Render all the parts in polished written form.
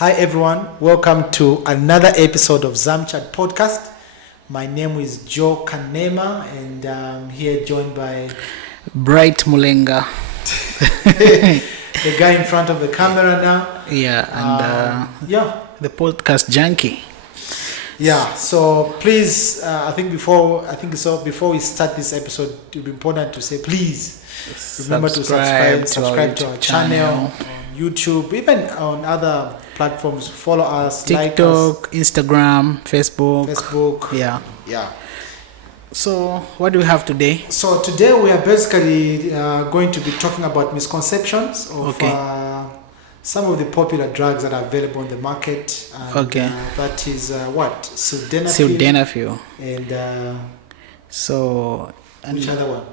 Hi everyone, welcome to another episode of ZamChat podcast. My name is Joe Kanema and I'm here joined by Bright Mulenga. the guy in front of the camera now. Yeah, and the podcast junkie. Yeah, so please, before we start this episode, it would be important to say please remember to subscribe to our channel on YouTube, even on other platforms. Follow us, TikTok, like us, Instagram, Facebook. Yeah. So, what do we have today? So today we are basically going to be talking about misconceptions of some of the popular drugs that are available on the market. And, that is what? Sildenafil. And which other one?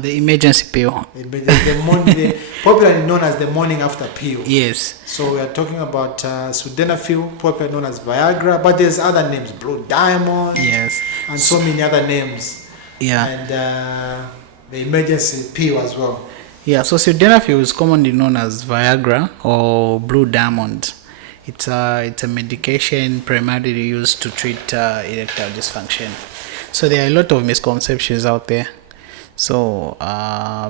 The emergency pill. The popularly known as the morning after pill. Yes. So we are talking about Sildenafil, popularly known as Viagra, but there's other names, Blue Diamond. Yes. And so many other names. Yeah. And the emergency pill as well. Yeah, so Sildenafil is commonly known as Viagra or Blue Diamond. It's a medication primarily used to treat erectile dysfunction. So there are a lot of misconceptions out there. So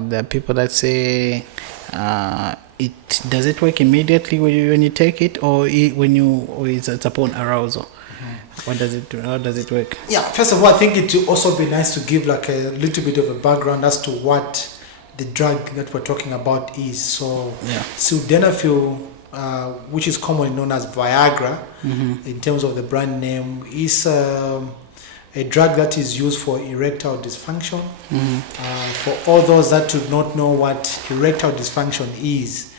there are people that say does it work immediately when you take it, or it's upon arousal? How does it work? Yeah, first of all, I think it would also be nice to give like a little bit of a background as to what the drug that we're talking about is. So Sildenafil, which is commonly known as Viagra, in terms of the brand name, is a drug that is used for erectile dysfunction. For all those that do not know what erectile dysfunction is,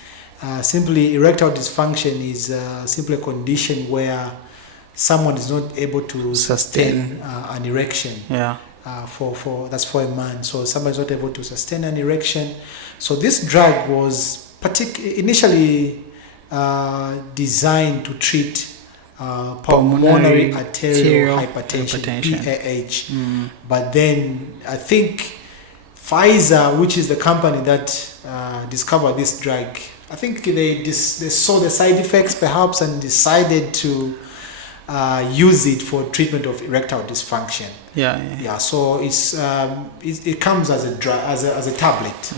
simply erectile dysfunction is simply a condition where someone is not able to sustain an erection. That's for a man. So somebody's not able to sustain an erection. So this drug was initially designed to treat pulmonary arterial hypertension, PAH. But then I think Pfizer, which is the company that discovered this drug, I think they saw the side effects perhaps and decided to use it for treatment of erectile dysfunction. So it comes as a drug, as a tablet.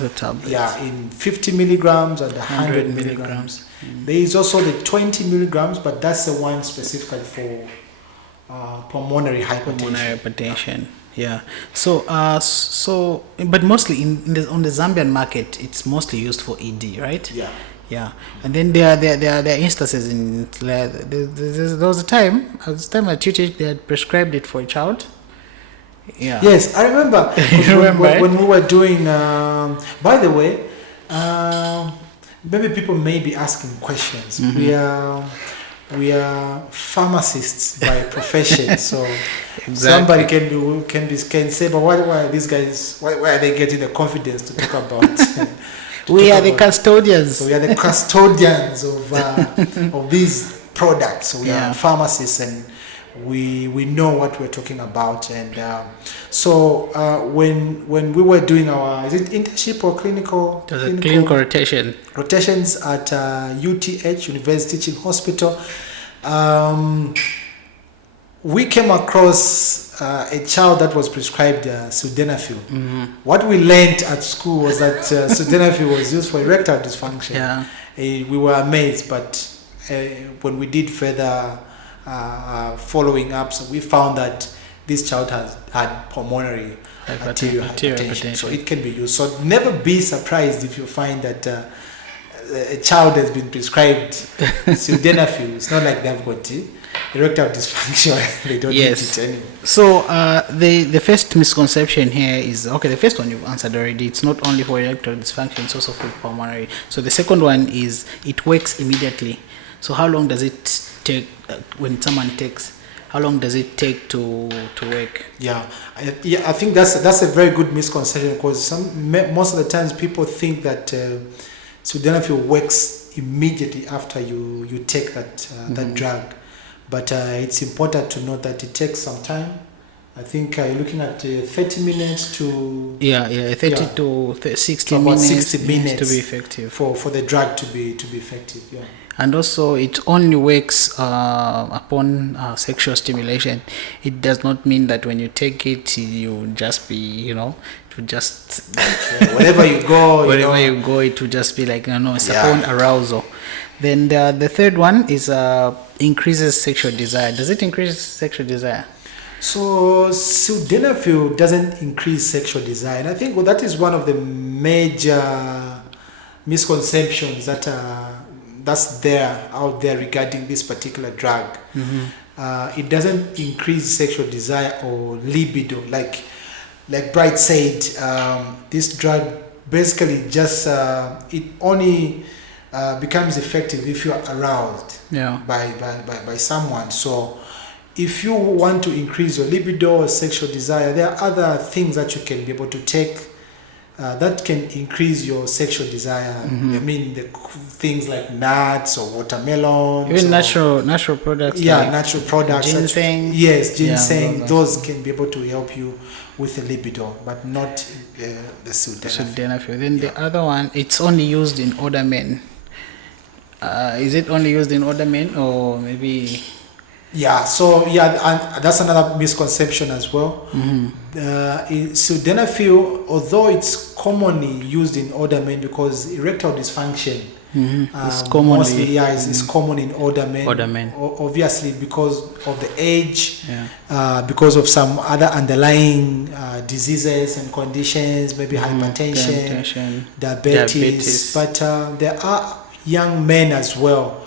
In 50 milligrams and 100 milligrams. There is also the 20 milligrams, but that's the one specifically for pulmonary hypertension. Yeah. So, but mostly on the Zambian market, it's mostly used for ED, right? Yeah. And then there are instances in there was a time I treated, they had prescribed it for a child. Yeah. Yes, I remember. when we were doing. By the way, maybe people may be asking questions. We are pharmacists by profession, so somebody can say, but why are these guys? Why are they getting the confidence to talk about? We are the custodians. So we are the custodians of these products. So we are pharmacists, and we know what we're talking about. And when we were doing our internship or clinical rotations at UTH, University Teaching Hospital, we came across a child that was prescribed Sildenafil. What we learned at school was that Sildenafil was used for erectile dysfunction. We were amazed, but when we did further following up, so we found that this child had pulmonary arterial hypertension, so it can be used. So never be surprised if you find that a child has been prescribed Sildenafil. It's not like they've got erectile dysfunction. They don't need it anymore. So the first misconception here is the first one you've answered already. It's not only for erectile dysfunction, it's also for pulmonary. So the second one is it works immediately. So how long does it take when someone takes? How long does it take to work? I think that's a very good misconception, because most of the times people think that Sildenafil works immediately after you take that drug, but it's important to note that it takes some time. I think you're looking at 30 minutes to 30 to 60 about minutes, 60 minutes to be effective for the drug to be effective. And also, it only works upon sexual stimulation. It does not mean that when you take it, you just be, it will just Wherever you go, wherever you go, it will just be like, it's upon arousal. Then the third one is increases sexual desire. Does it increase sexual desire? So sildenafil doesn't increase sexual desire, and I think that is one of the major misconceptions that's there out there regarding this particular drug. It doesn't increase sexual desire or libido, like Bright said. This drug basically just it only becomes effective if you are aroused by someone. So if you want to increase your libido or sexual desire, there are other things that you can be able to take that can increase your sexual desire. I mean, the things like nuts or watermelon, even natural products. Yeah, natural products. Ginseng. Yes, ginseng. Yeah, those can be able to help you with the libido, but not the sildenafil. Then the other one, it's only used in older men. Is it only used in older men, or maybe? Yeah, so and that's another misconception as well. Sildenafil, although it's commonly used in older men because erectile dysfunction it's commonly is common in older men. Obviously, because of the age, because of some other underlying diseases and conditions, maybe hypertension, diabetes. But there are young men as well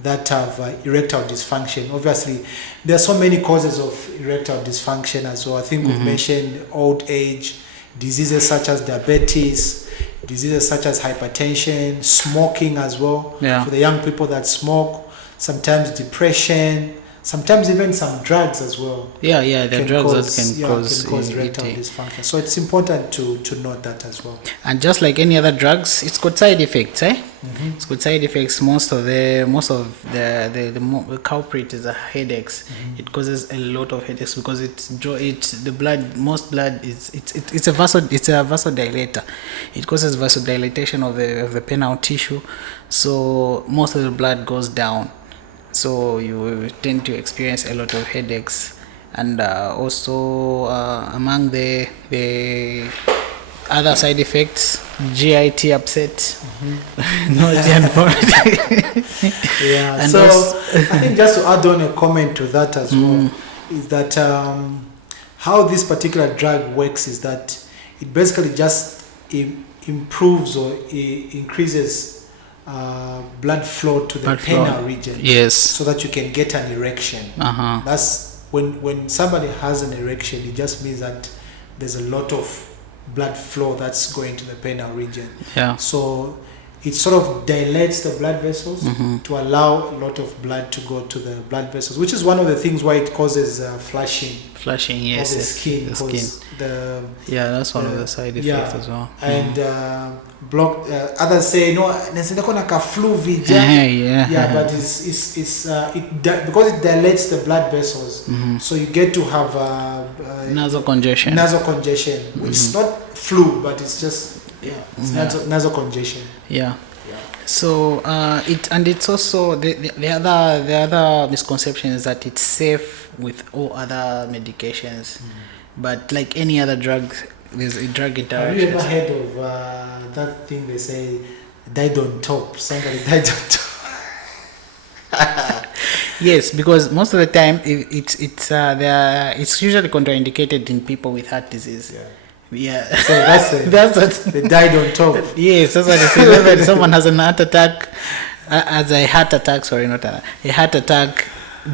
that have erectile dysfunction. Obviously, there are so many causes of erectile dysfunction as well. I think we've mentioned old age, diseases such as diabetes, diseases such as hypertension, smoking as well. For the young people that smoke, sometimes depression, sometimes even some drugs as well. There are drugs that can cause erectile dysfunction. So it's important to note that as well. And just like any other drugs, it's got side effects, It's got side effects. Most of the culprit is headaches. It causes a lot of headaches because it's the blood. Most blood it's a vasodilator. It causes vasodilation of the penile tissue, so most of the blood goes down. So you tend to experience a lot of headaches, and also among the other side effects, GIT upset, nausea and vomiting. And so I think just to add on a comment to that as well, is that how this particular drug works is that it basically just improves or increases blood flow to the penile region, so that you can get an erection. That's when somebody has an erection, it just means that there's a lot of blood flow that's going to the penile region. So it sort of dilates the blood vessels to allow a lot of blood to go to the blood vessels, which is one of the things why it causes flushing of the skin. That's one of the side effects as well. And others say no, flu but it's because it dilates the blood vessels, so you get to have nasal congestion, which is not flu, but it's just nasal congestion. So it's also the other misconception is that it's safe with all other medications, but like any other drug, there's a drug interaction. Have you ever heard of that thing they say, died on top? Somebody died on top. Yes, because most of the time it's usually contraindicated in people with heart disease. So that's what they died on top. Yes, that's what they say. Whenever someone has a heart attack,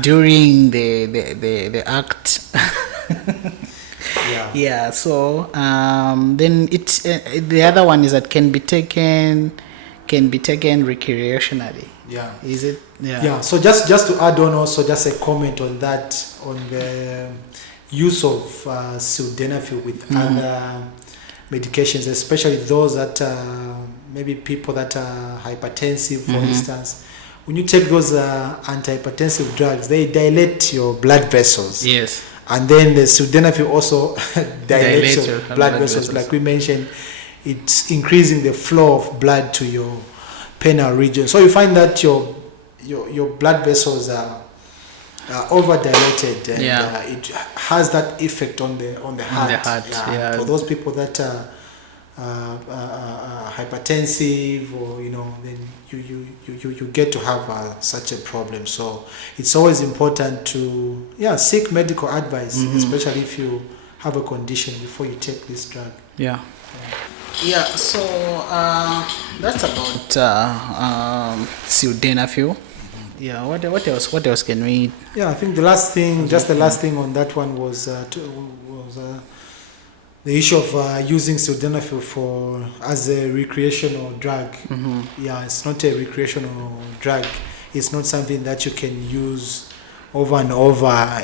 during the act. So then it's the other one is that can be taken recreationally. Is it? So just to add on, also just a comment on that, on the use of sildenafil with other medications, especially those that maybe people that are hypertensive, for instance. When you take those antihypertensive drugs, they dilate your blood vessels. And then the sildenafil also dilates your blood vessels. Like we mentioned, it's increasing the flow of blood to your penile region. So you find that your your blood vessels are overdilated, and it has that effect on the heart. For those people that are hypertensive, or then you get to have such a problem. So it's always important to seek medical advice, especially if you have a condition, before you take this drug. So that's about sildenafil. What else can we? I think the last thing on that one was the issue of using sildenafil as a recreational drug. It's not a recreational drug. It's not something that you can use over and over.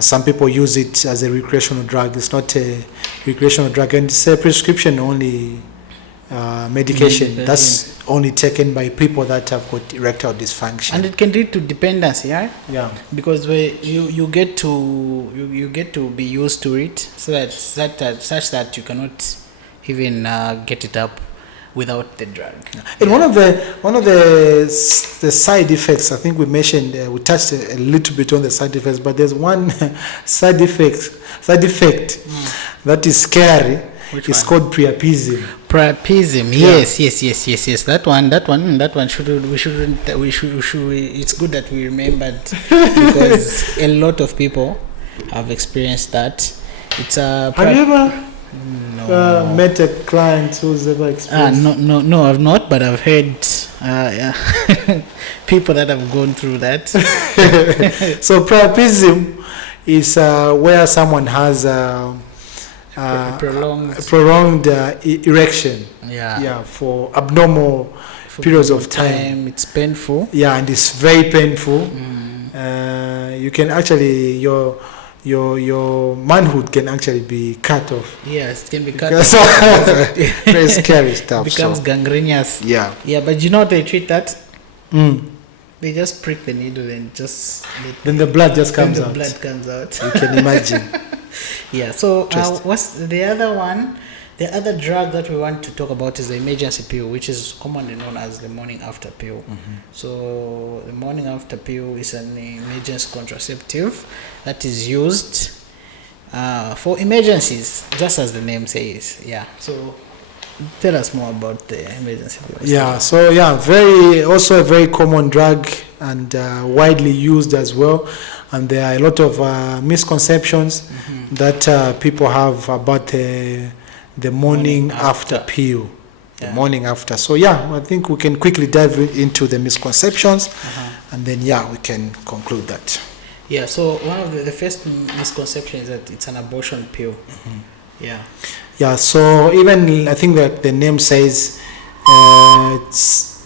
Some people use it as a recreational drug. It's not a recreational drug, and it's a prescription only medication that's only taken by people that have got erectile dysfunction. And it can lead to dependency, because you get to be used to it, such that you cannot even get it up without the drug. And one of the side effects, I think we mentioned, we touched a little bit on the side effects, but there's one side effect that is scary. It's called priapism. Yes. That one should. It's good that we remembered, because a lot of people have experienced that. It's a. Have you ever met a client who's ever experienced? No, I've not, but I've heard people that have gone through that. So priapism is where someone has prolonged erection for abnormal periods of time. It's painful, and it's very painful. You can actually your manhood can actually be cut off. Yes, it can be cut off. Very scary stuff. It becomes gangrenous. But you know how they treat that? They just prick the needle and then the blood just comes out. Blood comes out. You can imagine. So what's the other one? The other drug that we want to talk about is the emergency pill, which is commonly known as the morning after pill. So the morning after pill is an emergency contraceptive that is used for emergencies, just as the name says. So tell us more about the emergency pill. Also a very common drug, and widely used as well. And there are a lot of misconceptions that people have about the morning after pill. The morning after. So I think we can quickly dive into the misconceptions, and then we can conclude that. So one of the first misconception is that it's an abortion pill. So even I think that the name says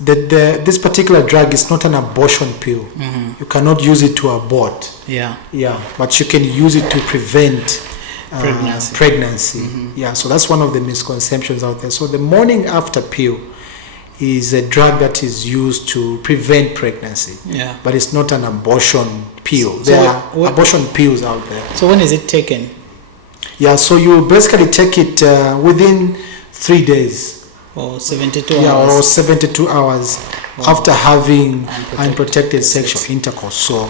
this particular drug is not an abortion pill. You cannot use it to abort. But you can use it to prevent pregnancy. So that's one of the misconceptions out there. So the morning after pill is a drug that is used to prevent pregnancy. But it's not an abortion pill. There are abortion pills out there. So when is it taken? So you basically take it within 3 days. Or 72 hours. Or 72 hours after having unprotected sexual intercourse. So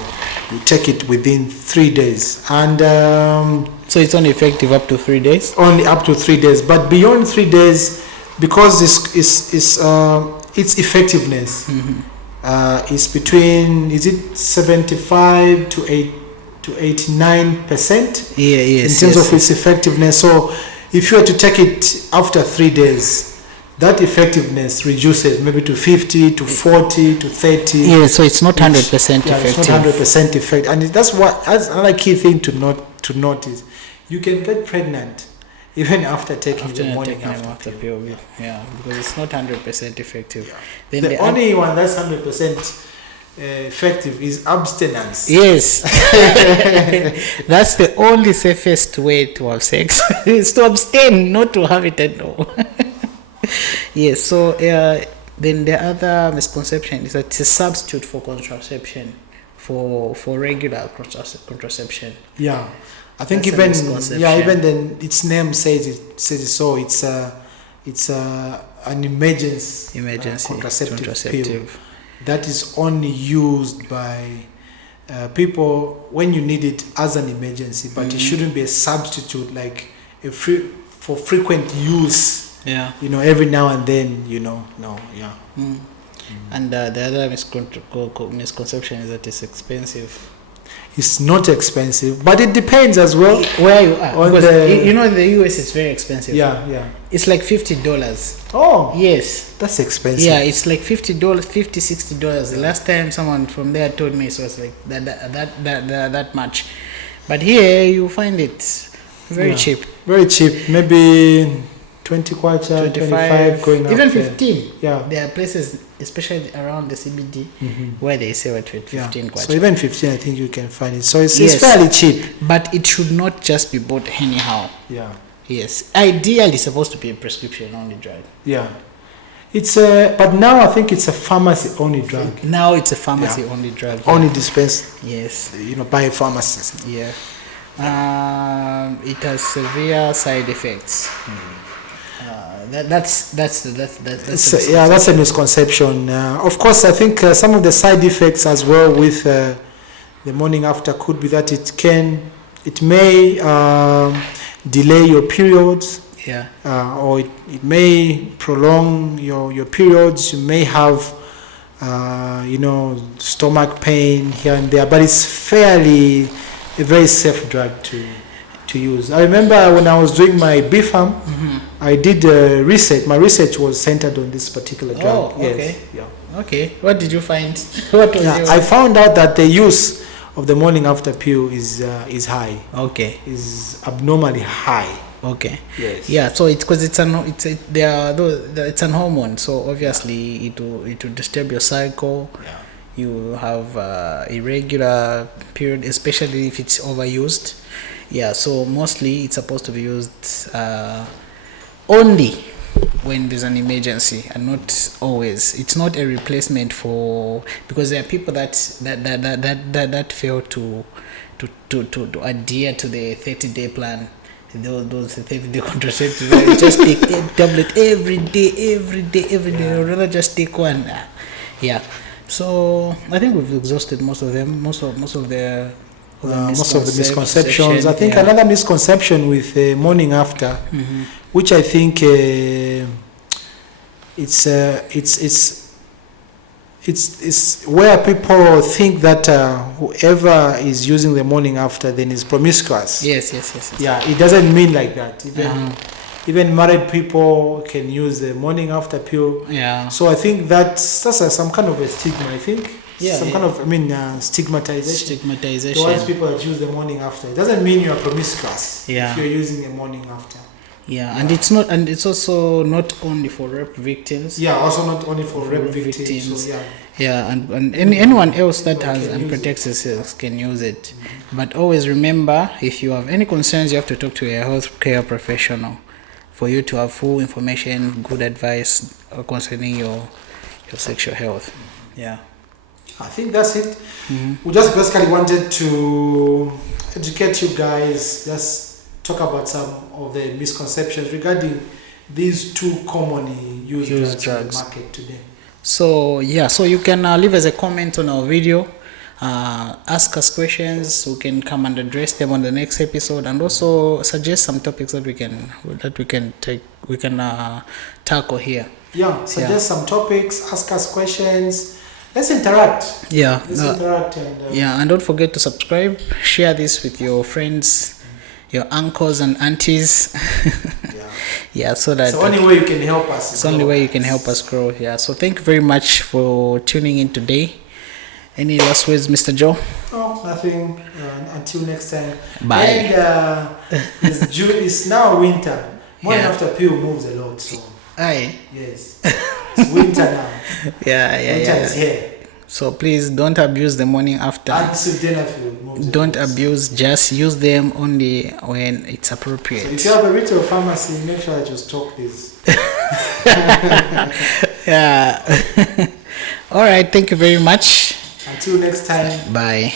you take it within 3 days. And so it's only effective up to 3 days? Only up to 3 days. But beyond 3 days, because its effectiveness is between, is it 75 to 89%? In terms of its effectiveness. So if you were to take it after 3 days, that effectiveness reduces maybe to 50, to 40, to 30. So it's not 100% effective. It's not 100% effective. And that's another key thing to note is you can get pregnant even after taking the morning after pill. Because it's not 100% effective. Then the only one that's 100% effective is abstinence. That's the only safest way to have sex. Is to abstain, not to have it at all. So then the other misconception is that it's a substitute for contraception, for regular contraception. I think even then its name says it so. It's an emergency contraceptive pill. that is only used by people when you need it as an emergency, but it shouldn't be a substitute, like for frequent use. Yeah. Every now and then. No. Yeah. And the other misconception is that it's expensive. It's not expensive, but it depends as well where you are. Because in the US it's very expensive. Yeah. It's like $50. Oh, yes, that's expensive. Yeah, it's like $50, $60. The last time someone from there told me it was like that much. But here you find it very cheap. Very cheap. Maybe 20 kwacha, 25 going up. Even 15. Yeah. There are places, especially around the CBD, where they sell it with 15 kwacha. So even 15, I think you can find it. So it's fairly cheap. But it should not just be bought anyhow. Yeah. Yes. Ideally, it's supposed to be a prescription only drug. Yeah. But now I think it's a pharmacy only drug. Now it's a pharmacy only drug. Only dispensed. Yes. By pharmacists. Yeah. It has severe side effects. That's a misconception. Of course, I think some of the side effects as well with the morning after could be that it may delay your periods. Yeah. Or it may prolong your periods. You may have stomach pain here and there, but it's a very safe drug to use. I remember when I was doing my BPharm, I did research. My research was centered on this particular drug. Oh, okay. Yes. Yeah. Okay. What did you find? I found out that the use of the morning after pill is high. Okay. Is abnormally high. Okay. Yes. Yeah. So it's because it's an hormone. So obviously it will disturb your cycle. Yeah. You have irregular period, especially if it's overused. Yeah. So mostly it's supposed to be used only when there's an emergency, and not always. It's not a replacement because there are people that fail to adhere to the 30-day plan. Those 30-day contraceptives, they just take a tablet every day. Or rather just take one. Yeah. So I think we've exhausted most of them. Most of the misconceptions. I think another misconception with morning after, which I think it's where people think that whoever is using the morning after then is promiscuous. Yes. Yeah, it doesn't mean like that. Even married people can use the morning after pill. Yeah. So I think that's some kind of a stigma. I think. Yeah. Some kind of stigmatization. Towards people that use the morning after. It doesn't mean you are promiscuous. Yeah. If you're using the morning after. Yeah, and it's also not only for rape victims. Yeah, also not only for rape victims. So, yeah, and anyone else that has unprotected sex can use it. But always remember, if you have any concerns, you have to talk to a healthcare professional for you to have full information, good advice concerning your sexual health. Yeah. I think that's it. We just basically wanted to educate you guys, just talk about some of the misconceptions regarding these two commonly used drugs in the market today. So you can leave us a comment on our video, ask us questions. We can come and address them on the next episode, and also suggest some topics that we can tackle here. Yeah, suggest some topics, ask us questions. Let's interact. Yeah. And and don't forget to subscribe. Share this with your friends, your uncles and aunties. So that it's the only way you can help us. It's the only way you can help us grow. Yeah. So thank you very much for tuning in today. Any last words, Mr. Joe? Oh, nothing. Until next time. Bye. And it's now winter. Morning after pill moves a lot. So. Aye. Yes. It's winter now. Winter is here. So please don't abuse the morning after. Sildenafil. Don't abuse. Just use them only when it's appropriate. So if you have a retail pharmacy, make sure that you stock this. Yeah. All right. Thank you very much. Until next time. Bye.